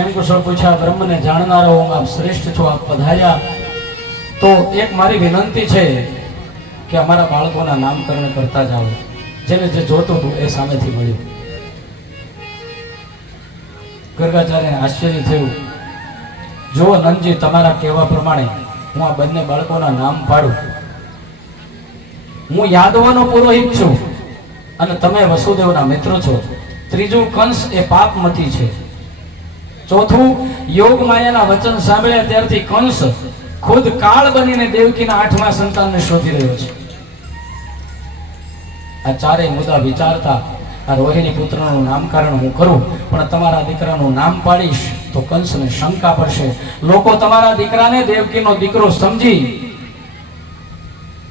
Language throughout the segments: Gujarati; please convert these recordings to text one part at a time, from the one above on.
ક્ષેમ કુશળ પૂછ્યા, બ્રહ્મને જાણનારો હું આપ શ્રેષ્ઠ છો, આપ પધાર્યા. તો એક મારી વિનંતી છે કે અમારા બાળકોના નામકરણ કરતા જાઓ. જેને જે જોતું હતું એ સામેથી મળ્યું. ગર્ગાચાર્યને આશ્ચર્ય થયું. જુઓ નંદજી, તમારા કહેવા પ્રમાણે હું આ બંને બાળકોના નામ પાડું. હું યાદવનો પુરોહિત છું અને તમે વસુદેવના મિત્ર છો. ત્રીજું કંસ એ પાપમતી છે. ચોથું યોગ માયાના વચન સાંભળ્યા ત્યારથી કંસ ખુદ કાળ બનીને દેવકીના 8મા સંતાનને શોધી રહ્યો છે. આ ચારેય મુદ્દા વિચારતા આ રોહિણી પુત્રનું નામકરણ હું કરું, પણ તમારા દીકરાનું નામ પાડીશ તો કંસને શંકા પડશે. લોકો તમારા દીકરાને દેવકીનો દીકરો સમજી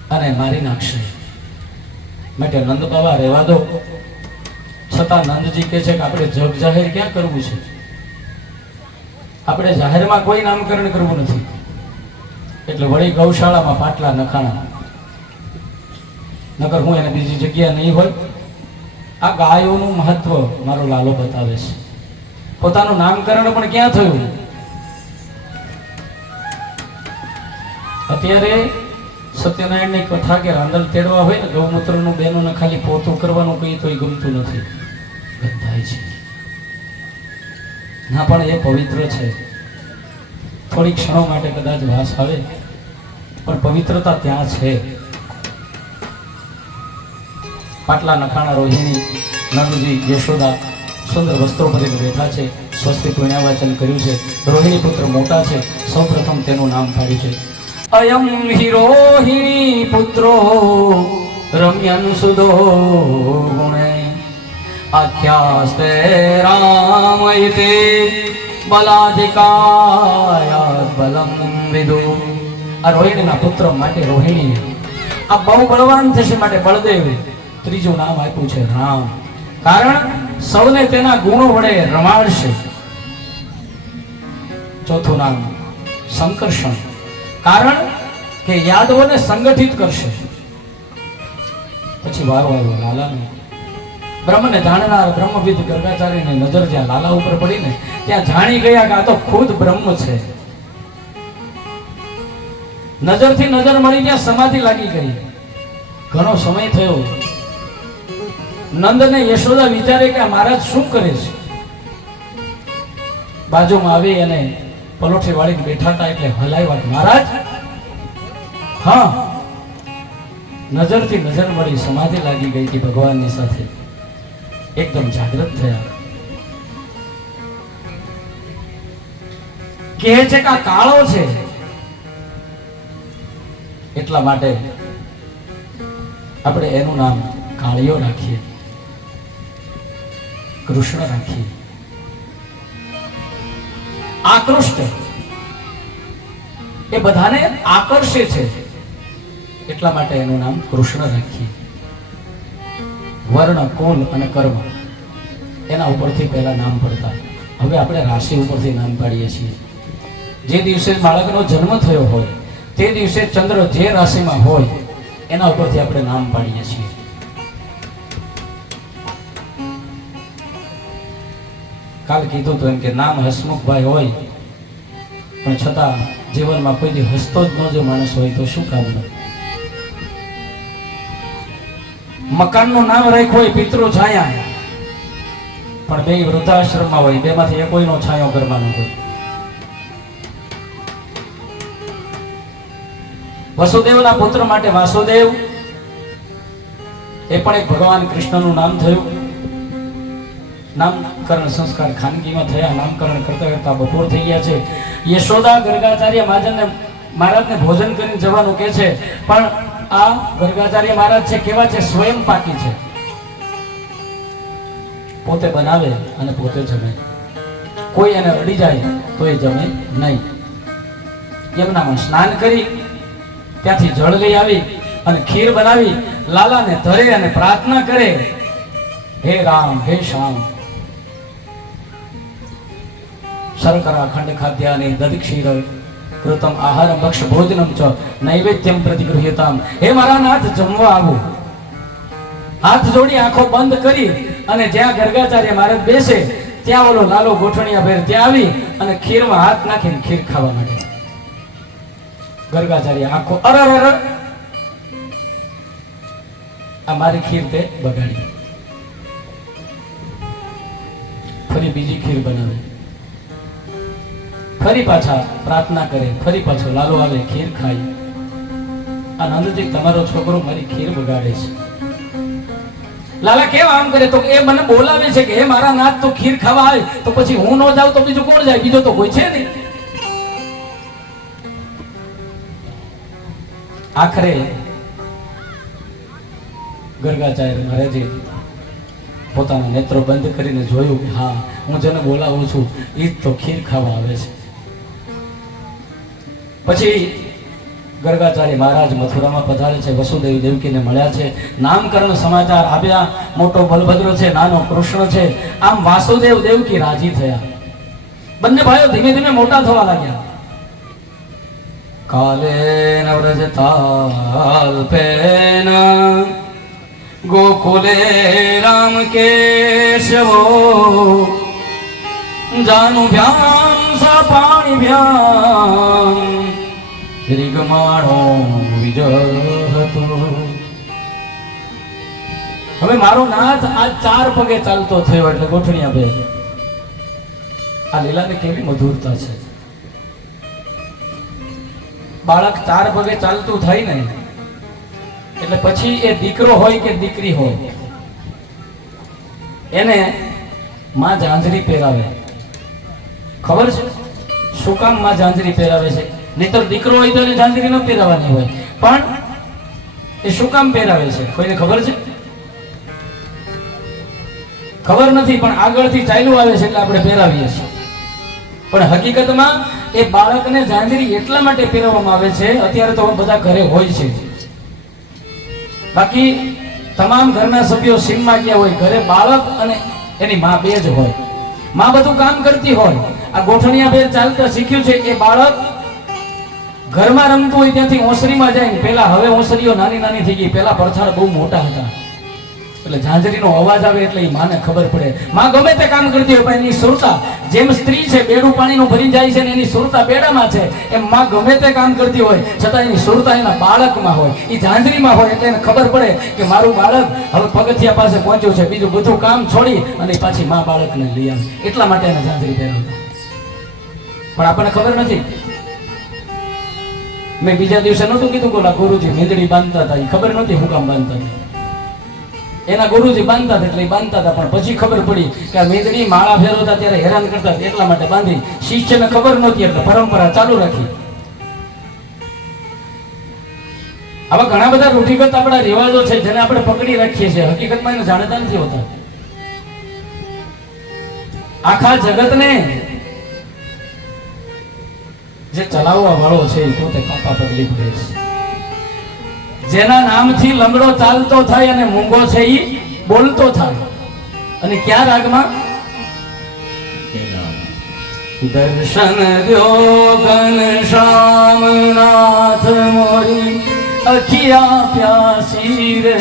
અને મારી નાખશે. માટે નંદ બાબા રહેવા દો. છતાં નંદજી કહે છે કે આપણે જગ જાહેર ક્યાં કરવું છે? આપણે જાહેરમાં કોઈ નામકરણ કરવું નથી. એટલે વળી ગૌશાળામાં પાટલા નખાણા. નકર હું એને બીજી જગ્યા નહીં હોય. આ ગાયોનું મહત્વ મારો લાલો બતાવે છે. પોતાનું નામકરણ પણ ક્યાં થયું? અત્યારે સત્યનારાયણની કથા કે રાંદલ તેડવા હોય ને, ગૌમૂત્રનું બેનોને ખાલી પોતું કરવાનું કઈ તો ગમતું નથી, ગંધાય છે. ના, પણ એ પવિત્ર છે. થોડી ક્ષણો માટે કદાચ વાસ આવે, પણ પવિત્રતા ત્યાં છે. પાટલા નખાણા રોહિણી, નંદજી, યશોદા સુંદર વસ્ત્રો ભરીને બેઠા છે. સ્વસ્તિ પુણ્યવાચન કર્યું છે. રોહિણી પુત્ર મોટા છે. સૌ પ્રથમ તેનું નામ પાડ્યું છે અયમ હિ રોહિણી પુત્રો રમ્યન સુદો ગુણે આખ્યાસ્તે રામ ઇતિ બલાધિકાયા બલમ વિદુ. આ રોહિણીના પુત્ર માટે રોહિણી આ બહુ બળવાન થશે માટે બળદેવ ત્રીજું નામ આપ્યું છે રામ. કારણ સૌને તેના ગુણો વડે રમાડશે. ચોથું નામ સંકર્ષણ, કારણ કે યાદવોને સંગઠિત કરશે. પછી વારો આવ્યો લાલાનો. બ્રહ્મને જાણનાર બ્રહ્મવિદ ગર્ગાચાર્યની નજર જ્યાં લાલા ઉપર પડીને ત્યાં જાણી ગયા કે આ તો ખુદ બ્રહ્મ છે. નજરથી નજર મળી ત્યાં સમાધિ લાગી ગઈ. ઘણો સમય થયો. નંદને યશોદા વિચારે કે આ મહારાજ શું કરે છે. બાજુમાં આવી અને પલોઠી વાળીને બેઠા હતા એટલે હલાવ્યા. મહારાજ, હા. નજરથી નજર મળી, સમાધિ લાગી ગઈ હતી ભગવાનની સાથે. એકદમ જાગૃત થયા. કહે છે કે આ કાળો છે, એટલા માટે આપણે એનું નામ કાળિયો રાખીએ, કૃષ્ણ રાખીએ. આકૃષ્ટ એ બધાને આકર્ષે છે, એટલા માટે એનું નામ કૃષ્ણ રાખીએ. વર્ણ, કુલ અને કર્મ એના ઉપરથી પહેલા નામ પડતા. હવે આપણે રાશિ ઉપરથી નામ પાડીએ છીએ. જે દિવસે બાળકનો જન્મ થયો હોય તે દિવસે ચંદ્ર જે રાશિમાં હોય એના ઉપરથી આપણે નામ પાડીએ છીએ. કાલ કીધું તો એમ કે નામ હસમુખભાઈ હોય પણ છતાં જીવનમાં કોઈ દી હસતો જ ન જો માણસ હોય તો શું કામનું. મકાનનું નામ રાખ્યું હોય પિતૃ છાયા, પણ બે વૃદ્ધાશ્રમમાં હોય, બેમાંથી એકોઈનો છાયો ઘરમાં ન હોય. વસુદેવના પુત્ર માટે વાસુદેવ એ પણ એક ભગવાન કૃષ્ણનું નામ થયું. નામકરણ સંસ્કાર ખાનગીમાં થયા. નામકરણ કરતા કરતા બપોર થઈ ગયા છે. યશોદા ગર્ગાચાર્ય મહારાજને ભોજન કરીને જવાનું કહે છે, પણ આ ગર્ગાચાર્ય મહારાજ છે કેવા છે? સ્વયં પાકી છે. પોતે બનાવે અને પોતે જમે. કોઈ એને અડી જાય તો એ જમે નહીં. યમુનામાં સ્નાન કરી ત્યાંથી જળ લઈ આવી અને ખીર બનાવી લાલાને ધરે અને પ્રાર્થના કરે, હે રામ, હે શ્યામ, શર્કરા ખંડ ખાદ્યાની દધિક્ષીર કૃતમ આહારમ ભક્ષ ભોજનમ ચ નૈવેદ્યમ પ્રતિગૃહ્યતામ. હે મારા નાથ, જમવા આવું. હાથ જોડી આંખો બંધ કરી અને જ્યાં ગર્ગાચાર્ય મહારાજ બેસે ત્યાં ઓલો લાલો ગોઠણિયા ભેર ત્યાં આવી અને ખીરમાં હાથ નાખીને ખીર ખાવા માટે. ગર્ગાચાર્ય આખો અરર આ મારી ખીર તે બગાડી. ફરી બીજી ખીર બનાવે, ફરી પાછા પ્રાર્થના કરે, ફરી પાછો લાલો આવે, ખીર ખાય. આનંદજી તમારો છોકરો મારી ખીર બગાડે છે. લાલા કેમ આમ કરે? તો એ મને બોલાવે છે કે હે મારા નાથ તો ખીર ખાવા આવે, તો પછી હું ન જાઉં તો બીજું કોણ જાય? બીજો તો કોઈ છે નહીં. આખરે ગર્ગાચાર્ય મહારાજે પોતાના નેત્રો બંધ કરીને જોયું કે હા, હું જેને બોલાવું છું એ જ તો ખીર ખાવા આવે છે. પછી ગર્ગાચાર્ય મહારાજ મથુરામાં પધારે છે, વસુદેવ દેવકીને મળ્યા છે, નામકરણ સમાચાર આવ્યા. મોટો બલભદ્ર છે, નાનો કૃષ્ણ છે. આમ વાસુદેવ દેવકી રાજી થયા. બંને ભાઈઓ ધીમે ધીમે મોટા થવા લાગ્યા. કાલે નવ્રજતાલ્પેન ગોકુલે રામ કેશવો જાનુભ્યામ સપાણિભ્યામ રિગમાણો વિજય હતો. હવે મારો નાથ આ 4 પગે ચાલતો થયો એટલે ગોઠણિયા બે. આ લીલાને કેવી મધુરતા છે. બાળક 4 પગે ચાલતું થાય ને એટલે પછી એ દીકરો હોય કે દીકરી હોય એને માં ઝાંઝરી પહેરાવે. ખબર છે શું કામ માં ઝાંઝરી પહેરાવે છે? નહીતર દીકરો હોય તો એને ઝાંઝરી ન પહેરાવાની હોય, પણ એ શું કામ પહેરાવે છે કોઈને ખબર છે? ખબર નથી, પણ આગળથી ચાલ્યું આવે છે એટલે આપણે પહેરાવીએ છીએ. પણ હકીકતમાં એ બાળકને ઝાંઝરી એટલા માટે પહેરવામાં આવે છે, અત્યારે તો બધા ઘરે હોય છે, બાકી તમામ ઘરના સભ્યો સીમમાં ગયા હોય, ઘરે બાળક અને એની માં બે જ હોય. માં બધું કામ કરતી હોય. આ ગોઠણિયા બે ચાલતા શીખ્યું છે. એ બાળક ઘરમાં રમતું હોય ત્યાંથી ઓસરીમાં જાય ને પેલા, હવે ઓસરીઓ નાની નાની થઈ ગઈ, પેલા પડછાડ બહુ મોટા હતા એટલે ઝાંઝરીનો અવાજ આવે એટલે એ માને ખબર પડે. માં ગમે તે કામ કરતી હોય પણ એની સુરતા, જેમ સ્ત્રી છે બેડું પાણીનું ભરી જાય છે ને એની સુરતા બેડામાં છે, એમ માં ગમે તે કામ કરતી હોય છતાં એની સુરતા એના બાળકમાં હોય, એ ઝાંઝરીમાં હોય. એટલે એને ખબર પડે કે મારું બાળક હવે પગથિયા પાસે પહોંચ્યું છે, બીજું બધું કામ છોડી અને પાછી માં બાળકને લઈ આવે. એટલા માટે એને ઝાંઝરી પહેરવતા. પણ આપણને ખબર નથી. મેં બીજા દિવસે નહોતું કીધું કે ગુરુજી મીંદડી બાંધતા હતા, એ ખબર નહોતી હું કામ બાંધતા હતા. એના ગુરુજી બાંધતા હતા એટલે બાંધતા હતા, પણ પછી ખબર પડી કે આ મીંદડી માળા ફેરવતા ત્યારે હેરાન કરતા એટલા માટે બાંધી. શિષ્યને ખબર નહોતી એટલે પરંપરા ચાલુ રાખી. આવા ઘણા બધા રૂઢિગત આપણા રિવાજો છે જેને આપણે પકડી રાખીએ છીએ, હકીકતમાં એને જાણતા નથી હોતા. આખા જગતને જે ચલાવવા વાળો છે એ પોતે કાપા પગલી પડે છે. જેના નામથી લંગડો ચાલતો થાય અને મૂંગો છે એ બોલતો થાય. અને ક્યાં રાગમાં? દર્શન દ્યો ઘનશ્યામ નાથ મોરી અખિયા પ્યાસી રે.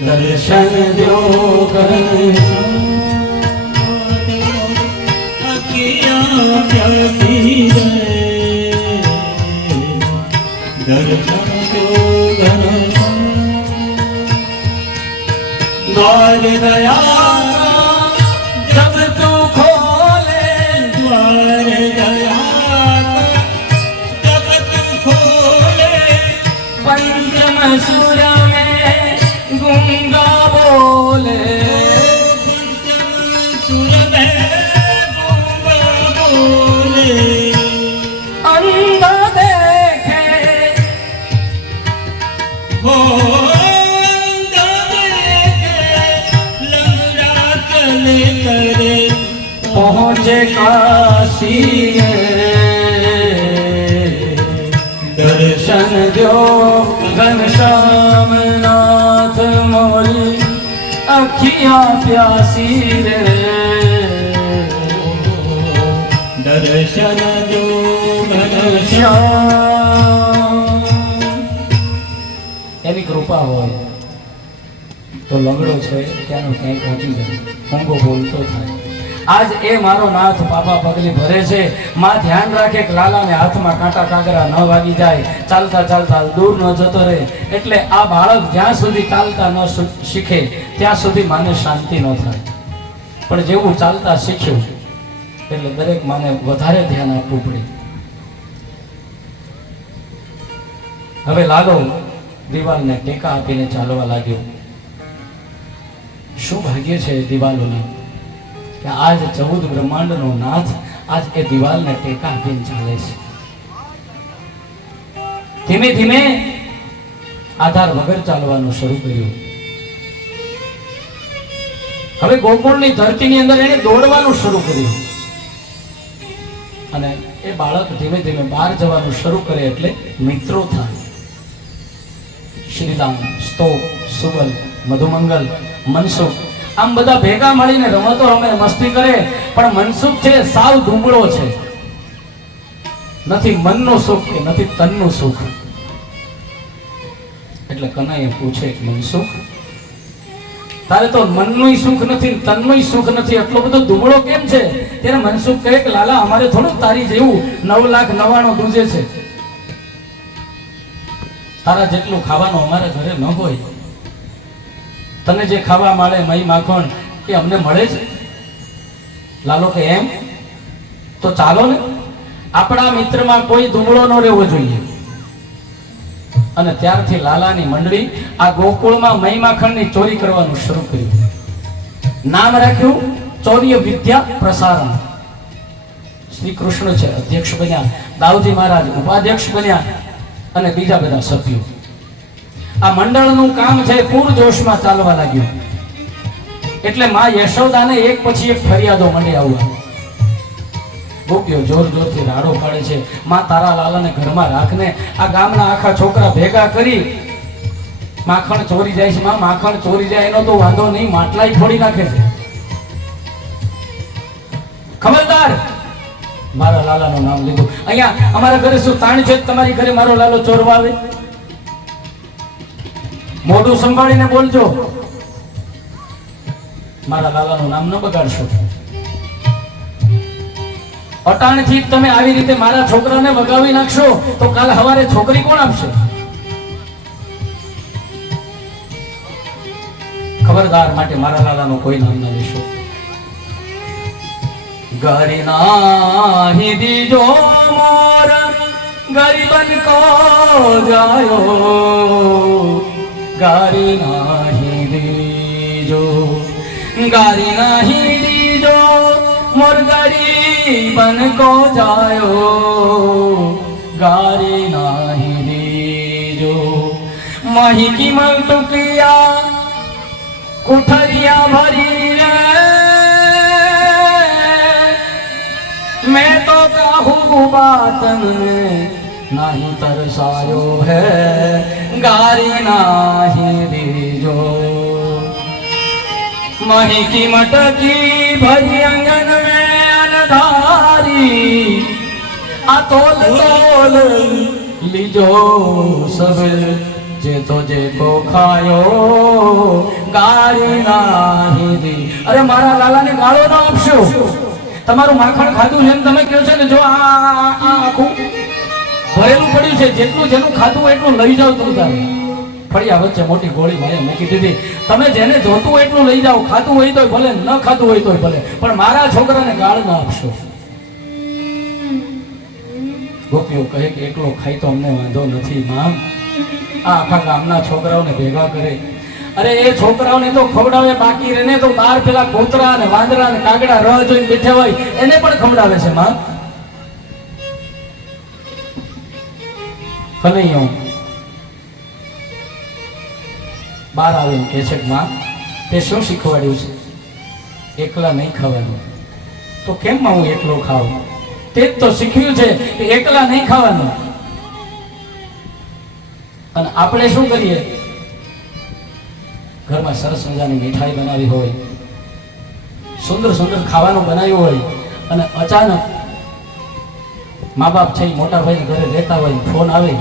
દર્શન દ્યો ઘનશ્યામ અખિયા પ્યાસી રે. દર્શન દ્યો ઘનશ્યામ દ્વાર દયા જબ તું ખોલે. દ્વાર દયા જબ તું ખોલે. પંચમ સુર में गूंगा बोले. पंचम सुर में गूंगा बोले. अंधा देखे हो पहुंचे काशी. दर्शन दो घनश्याम नाथ मोरी अखियां प्यासी रे. दर्शन दो घनश्याम. એની કૃપા હોય તો લંગડો છે ક્યાંનો ક્યાંય પહોંચી જાય, ઊંઘો બોલતો થાય. આજ એ મારો નાથ પાપા પગલી ભરે છે. માં ધ્યાન રાખે કે લાલાને હાથમાં કાંટા કાગરા ન વાગી જાય, ચાલતા ચાલતા દૂર ન જતો રહે. એટલે આ બાળક જ્યાં સુધી ચાલતા ન શીખે ત્યાં સુધી માને શાંતિ ન થાય. પણ જેવું ચાલતા શીખ્યું એટલે દરેક માને વધારે ધ્યાન આપવું પડે. હવે લાલો દિવાલને ટેકા આપીને ચાલવા લાગ્યો. શું ભાગ્ય છે દિવાલોના કે આજ 14 બ્રહ્માંડનો નાથ આજ એ દિવાલને ટેકા આપીને ચાલે છે. ધીમે ધીમે આધાર વગર ચાલવાનું શરૂ કર્યું. હવે ગોકુળની ધરતીની અંદર એને દોડવાનું શરૂ કર્યું અને એ બાળક ધીમે ધીમે બહાર જવાનું શરૂ કરે એટલે મિત્રો થાય. શ્રીરામ, સ્તોપ, સુગલ, મધુમંગલ, મનસુખ આમ બધા ભેગા મળીને રમતો રમે, મસ્તી કરે. પણ મનસુખ છે સાવ દુબળો છે, નથી મનનું સુખ કે નથી તનનું સુખ. એટલે કનૈયા પૂછે કે મનસુખ, તારે તો મનનું સુખ નથી, તનનું સુખ નથી, એટલો બધો દુબળો કેમ છે? ત્યારે મનસુખ કહે કે લાલા, અમારે થોડું તારી જેવું 9,99,000 દૂજે છે. તારા જેટલું ખાવાનું અમારા ઘરે ન હોય. તને જે ખાવા મળે મહી માખણ એ અમને મળે છે. લાલો કે એમ તો ચાલો ને, આપણા મિત્રમાં કોઈ દુબળો ન રહેવો જોઈએ. અને ત્યારથી લાલાની મંડળી આ ગોકુળમાં મહી માખણની ચોરી કરવાનું શરૂ કર્યું. નામ રાખ્યું ચૌર્ય વિદ્યા પ્રસારણ. શ્રી કૃષ્ણ છે અધ્યક્ષ બન્યા, દાઉજી મહારાજ ઉપાધ્યક્ષ બન્યા અને બીજા બધા સભ્યો. આ મંડળનું કામ છે પૂરજોશમાં ચાલવા લાગ્યું. એટલે માં યશોદાને એક પછી એક ફરિયાદો મળી આવવા. ગોપીઓ જોર જોરથી રાડો પાડે છે, માં તારા લાલાને ઘરમાં રાખને, આ ગામના આખા છોકરા ભેગા કરી માખણ ચોરી જાય છે. માં માખણ ચોરી જાય એનો તો વાંધો નહીં, માટલાય ફોડી નાખે છે. ખબરદાર! મારા લાલાનું નામ લીધું. અહીંયા અમારા ઘરે શું તાણ છે તમારી ઘરે મારો લાલો ચોરવા આવે? મોઢું સંભાળીને બોલજો, મારા લાલાનું નામ ન બગાડશો. અટાણથી તમે આવી રીતે મારા છોકરાને વગાવી નાખશો તો કાલ સવારે છોકરી કોણ આપશે? ખબરદાર, માટે મારા લાલાનું કોઈ નામ ન લેશો. ગારી નાહી દીજો મોર ગરીબન કો જાયો, ગારી નાહી દીજો, ગારી નાહી દીજો મોર ગરીબન કો જાયો, ગારી નાહી દીજો. મહી કી મલટુકિયા કુઠરિયા ભરી રે, मैं तो कहूँ बात नहीं तरसायो है, गारी नहीं दीजो. मही की मटकी भरी अंगन में अनधारी, अतोल तोल लीजो सब जे तो जे को खायो, गारी नहीं दी. अरे मारा लाला ने गाળો ન આપશો. તમારું માખણ ખાધું છે એમ તમે કહો છો ને, જો આ આખું ભરેલું પડ્યું છે, જેટલું જેનું ખાધું એટલું લઈ જાવ. તું તારે ફળિયા વચ્ચે મોટી ગોળી મારે મૂકી દીધી. તમે જેને જોતું એટલું લઈ જાઓ, ખાધું હોય તોય ભલે, ન ખાધું હોય તોય ભલે, પણ મારા છોકરાને ગાળ ન આપશો. ગોપીઓ કહે કે એકલો ખાઈ તો અમને વાંધો નથી માં, આ આખા ગામના છોકરાઓને ભેગા કરે. અરે એ છોકરાઓને તો ખવડાવે, બાકી એને તો બાર પેલા કોતરા ને વાંદરા ને કાગડા રહ જોઈને બેઠા હોય એને પણ ખવડાવે છે માં. કનૈયો બાર આવીને કે છે માં તે શું શીખવાડ્યું છે? એકલા નહીં ખાવાનું. તો કેમ માં હું એકલો ખાઉં? તે જ તો શીખ્યું છે કે એકલા નહીં ખાવાનું. અને આપણે શું કરીએ? ઘરમાં સરસ મજાની મીઠાઈ બનાવી હોય, સુંદર સુંદર ખાવાનું બનાવ્યું હોય, અને અચાનક મા બાપ છે મોટા ભાઈ ઘરે રહેતા હોય, ફોન આવે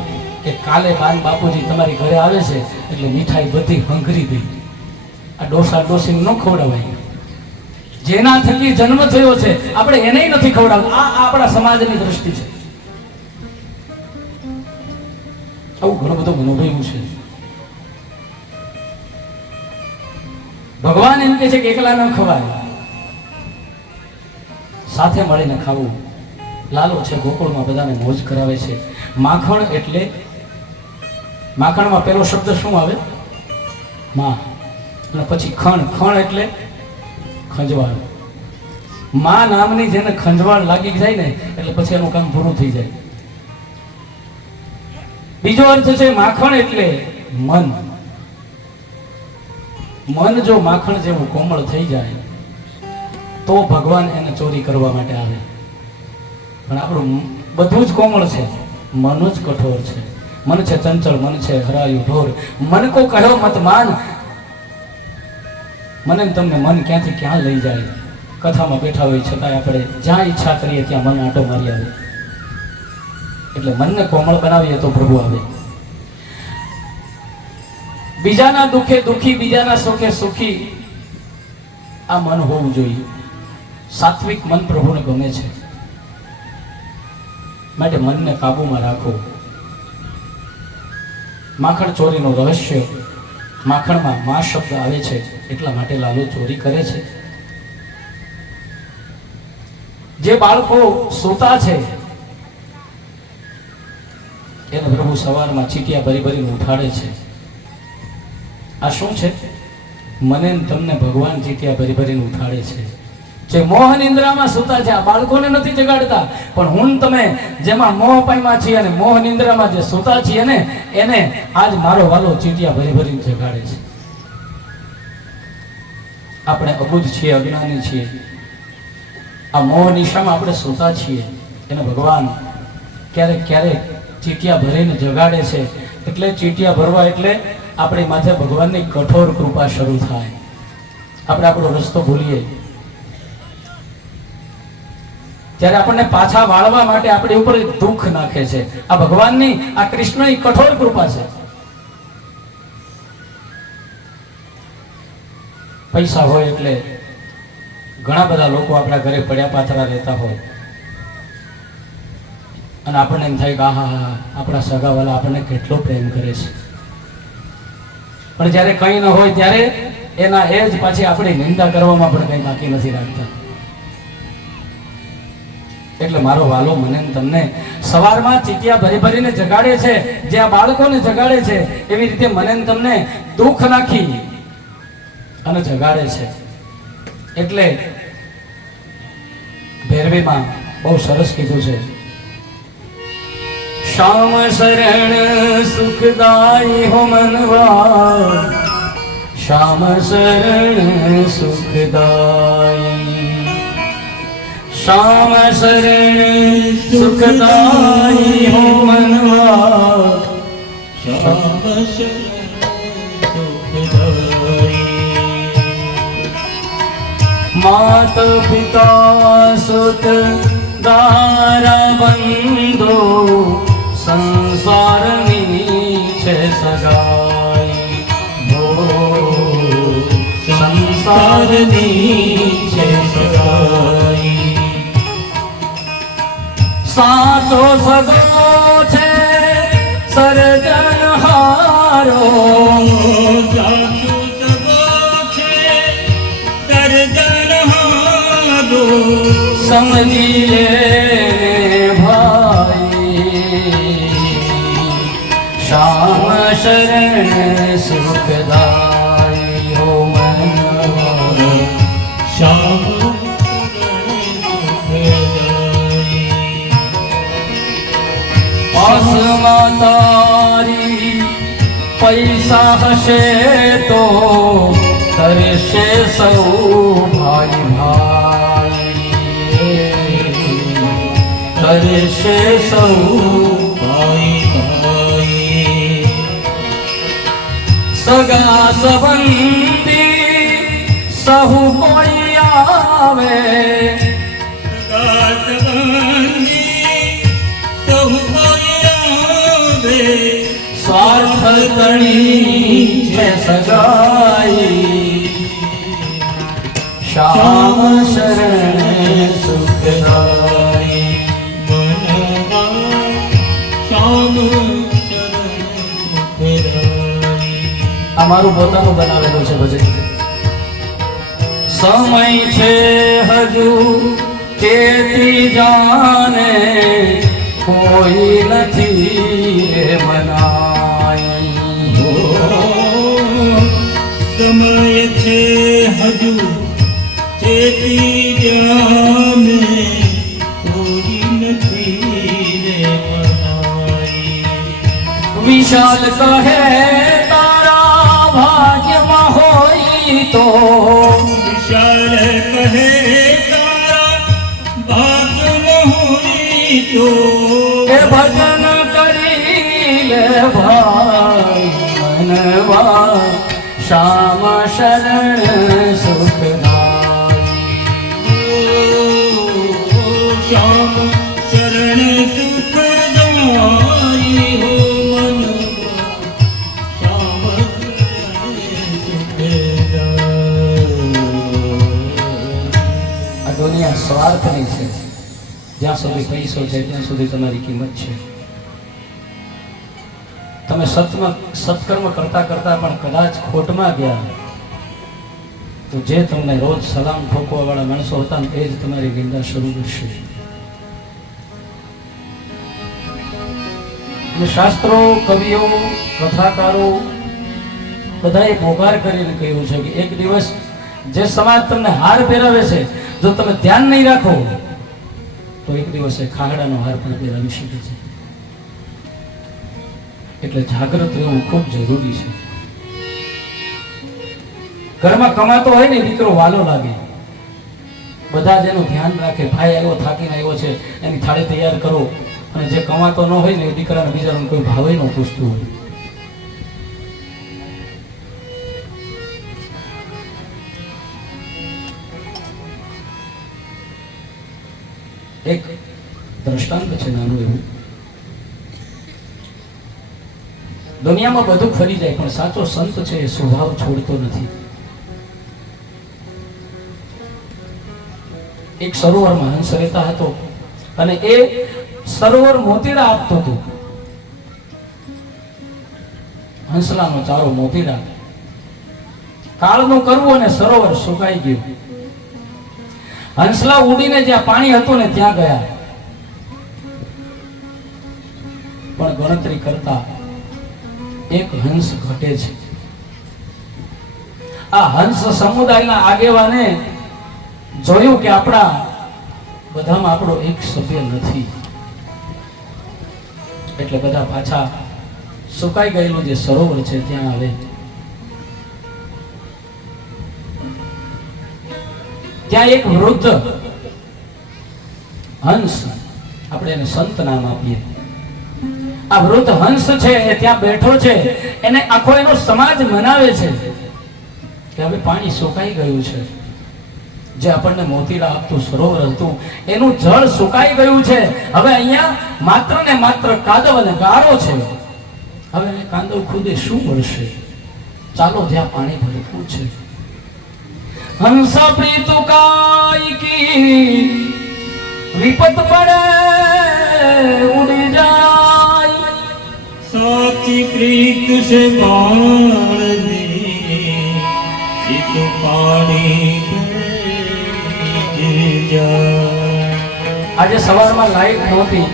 કે કાલે બાન બાપુજી તમારી ઘરે આવે છે, એટલે મીઠાઈ બધી હંગરી ગઈ. આ ડોસા ડોસી ન ખવડાવાય. જેના થકી જન્મ થયો છે આપણે એને નથી ખવડાવવું. આ આપણા સમાજની દ્રષ્ટિ છે. આવું ઘણું બધું અનુભવ્યું છે. ભગવાન એમ કે છે કે એકલા ન ખવાય, સાથે મળીને ખાવું. લાલો છે ગોકુળમાં બધાને મોજ કરાવે છે. માખણ એટલે માખણમાં પહેલો શબ્દ શું આવે? માં. અને પછી ખણ. ખણ એટલે ખંજવાળ. માં નામની જેને ખંજવાળ લાગી જાય ને એટલે પછી એનું કામ પૂરું થઈ જાય. બીજો અર્થ છે માખણ એટલે મન. મન જો માખણ જેવું કોમળ થઈ જાય તો ભગવાન એને ચોરી કરવા માટે આવે. પણ આપણું બધું જ કોમળ છે, મન જ કઠોર છે. મન છે ચંચળ, મન છે હરાયું ઢોર. મન કો કહો મત માન. મને તમને મન ક્યાંથી ક્યાં લઈ જાય. કથામાં બેઠા હોય છતાંય આપણે જ્યાં ઈચ્છા કરીએ ત્યાં મન આંટો મારી આવે. એટલે મનને કોમળ બનાવીએ તો પ્રભુ આવે. બીજાના દુઃખે દુઃખી, બીજાના સુખે સુખી, આ મન હોવું જોઈએ. સાત્વિક મન પ્રભુને ગમે છે. માટે મનને કાબુમાં રાખો. માખણ ચોરીનું રહસ્ય, માખણમાં મા શબ્દ આવે છે એટલા માટે લાલો ચોરી કરે છે. જે બાળકો સૂતા છે એને પ્રભુ સવારમાં ચીટિયા ભરી ભરીને ઉઠાડે છે. આ શું છે? મને તમને ભગવાન ચીટિયા ભરી ભરીને ઉઠાડે છે. જે મોહ નિંદ્રામાં સૂતા છે આ બાળકોને નથી જગાડતા, પણ હું તમે જેમાં મોહ પામ્યા છીએ અને મોહ નિંદ્રામાં જે સૂતા છીએ ને એને આજ મારો વાલો ચીટિયા ભરી ભરીને જગાડે છે. આપણે અબુધ છીએ, અજ્ઞાની છીએ. આ મોહ નિશામાં આપણે સૂતા છીએ એને ભગવાન ક્યારેક ક્યારેક ચીટિયા ભરીને જગાડે છે. એટલે ચીટિયા ભરવા એટલે આપણી માથે ભગવાનની કઠોર કૃપા શરૂ થાય. આપણે આપણો રસ્તો ભૂલીએ ત્યારે આપણને પાછા વાળવા માટે આપણી ઉપર દુઃખ નાખે છે. આ ભગવાનની, આ કૃષ્ણની કઠોર કૃપા છે. પૈસા હોય એટલે ઘણા બધા લોકો આપણા ઘરે પડ્યા પાથરા રહેતા હોય અને આપણને એમ થાય કે આહા આપણા સગાવાલા આપણને કેટલો પ્રેમ કરે છે. પણ જ્યારે કંઈ ન હોય ત્યારે એના એ જ પાછી આપણી નિંદા કરવામાં પણ કંઈ બાકી નથી રાખતા. એટલે મારો વાલો મને તમને સવારમાં ચીટિયા ભરી ભરીને જગાડે છે. જે આ બાળકોને જગાડે છે એવી રીતે મને તમને દુઃખ નાખી અને જગાડે છે. એટલે ભૈરવીમાં બહુ સરસ કીધું છે, શ્યામ શરણ સુખદાયી હો મનવા, શ્યામ શરણ સુખદાયી, श्याम शरण सुखदाई हो मनवा, श्याम शरण सुखदाई। मात पिता सुत दारा बंधो संसाરની છે સગાઈ, હો સંસારની છે સગાઈ। સાચો સગો છે સર્જનહારો, સાચો સગો છે સર્જનહારો, સમજી લે ભાઈ, શ્યામ શરણ સુખદાયી હો મનવા, શ્યામ પાસમાં તારી પૈસા હશે તો કરશે સૌ ભાઈ ભાઈ, કરશે સૌ ભાઈ ભાઈ। સગા સંબંધી સહુ કોઈ આવે, સ્વાર્થ તણી છે સગાઈ, શ્યામ શરણ સુખદાય. મનવા શ્યામ ચરણ સુખદાય. આ મારું પોતાનું બનાવેલું છે ભજન. સમય છે હજુ ચેતી જાને, કોઈ નથી રે મનાય. સમય છે હજુ ચેતી જાને, કોઈ નથી રે મનાય. વિશાલ કહે તારા ભાગ્યમાં હોય તો, વિશાલ કહે તારા ભાગ્યમાં હોય તો, એ ભજન કરી લે ભાઈ મનવા શ્યામ શરણ સુખદાય. શ્યામ શરણ સુખદાય હો મનવા શ્યામ શરણ સુખદાય. આ દુનિયા સ્વાર્થની છે. જ્યાં સુધી પૈસો છે ત્યાં સુધી તમારી કિંમત છે. તમે સત્કર્મ કરતા કરતા પણ કદાચ ખોટમાં ગયા તો જે તમને રોજ સલામ ઠોકવા વાળા માણસો હતા ને એ જ તમારી નિંદા શરૂ કરશે. અને શાસ્ત્રો, કવિઓ, કથાકારો બધાએ પોકાર કરીને કહ્યું છે કે એક દિવસ જે સમાજ તમને હાર પહેરાવે છે, જો તમે ધ્યાન નહીં રાખો તો એક દિવસે ખાગડાનો હાર પણ પહેરાવી શકે છે. એટલે જાગૃત રહેવું ખૂબ જરૂરી છે. ઘરમાં કમાતો હોય ને દીકરો વાલો લાગે, બધા જ એનું ધ્યાન રાખે. ભાઈ આવ્યો, થાકીને આવ્યો છે, એની થાળી તૈયાર કરો. અને જે કમાતો ન હોય ને એ દીકરાને બીજાનું કોઈ ભાવે ન પૂછતું હોય. એક દ્રષ્ટાંત છે નાનું એવું. દુનિયામાં બધું ફરી જાય પણ સાચો સંત છે એ સ્વભાવ છોડતો નથી. એક સરોવરમાં હંસ રહેતા હતો અને એ સરોવર મોતીડા આપતો હતો. હંસલાનો ચારો મોતીડા. કાળનું કરવું અને સરોવર સુકાઈ ગયું. હંસલા ઉડીને જ્યાં પાણી હતું ને ત્યાં ગયા, પણ ગણતરી કરતા એક હંસ ઘટે છે. આ હંસ સમુદાયના આગેવાને જોયું કે આપણા બધામાં આપણો એક સભ્ય નથી. એટલે બધા પાછા સુકાઈ ગયેલું જે સરોવર છે ત્યાં આવે. ત્યાં એક વૃદ્ધ હંસ, આપણે એને સંત નામ આપીએ, આ વૃદ્ધ હંસ છે એ ત્યાં બેઠો છે. એને આખો એનો સમાજ મનાવે છે કે હવે પાણી સુકાઈ ગયું છે. જે આપણને મોતીડા આપતું સરોવર હતું એનું જળ સુકાઈ ગયું છે. હવે અહીંયા માત્ર ને માત્ર કાદવ અને ગારો છે. હવે એને કાંદવ ખુદે શું મળશે? ચાલો જ્યાં પાણી ભરપૂર છે. હંસ પ્રીતુ કાઈ કી વિપત પડે ઉડી જાય. સાચી પ્રીત છે બાળની, એ તો પાણી ભરી જાય. આજે સવારમાં લાઈટ નહોતી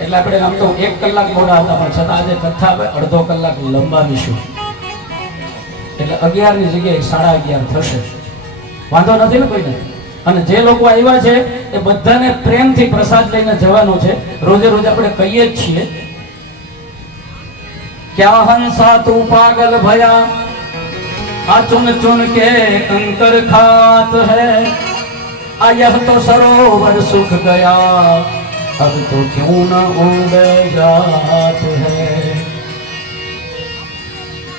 એટલે આપણે આમ તો 1 કલાક મોડા હતા, પણ છતાં આજે કથા અડધો કલાક લંબાવીશું. એટલે 11 ની જગ્યાએ 11:30 થશે. વાંધો નથી ને કોઈને? અને જે લોકો આવ્યા છે એ બધાને પ્રેમથી પ્રસાદ લઈને જવાનો છે. રોજે રોજ આપણે કહીએ જ છીએ, क्या हंसा तू पागल भया, आ चुन चुन के कंकर खात है, आ यह तो सरोवर सुख गया, अब तो क्यों न उड़ जात है.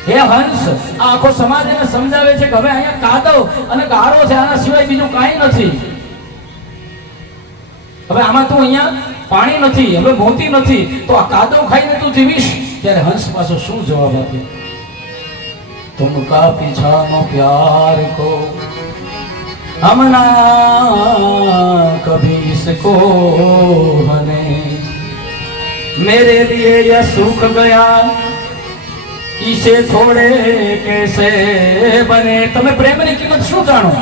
એ હંસ આખો સમાજ એને સમજાવે છે કે હવે અહીંયા કાદવ અને ગારો છે, આના સિવાય બીજું કાંઈ નથી. હવે આમાં તું અહીંયા પાણી નથી, હવે મોતી નથી, તો આ કાદવ ખાઈને તું જીવીશ. ત્યારે હંસ પાછો શું જવાબ આપ્યો? તુમ કા પીછાનો પ્યાર કો हम ना कभी इसको बने मेरे लिए यह सूख गया इसे छोड़े कैसे बने। તમે પ્રેમની કિંમત શું જાણો?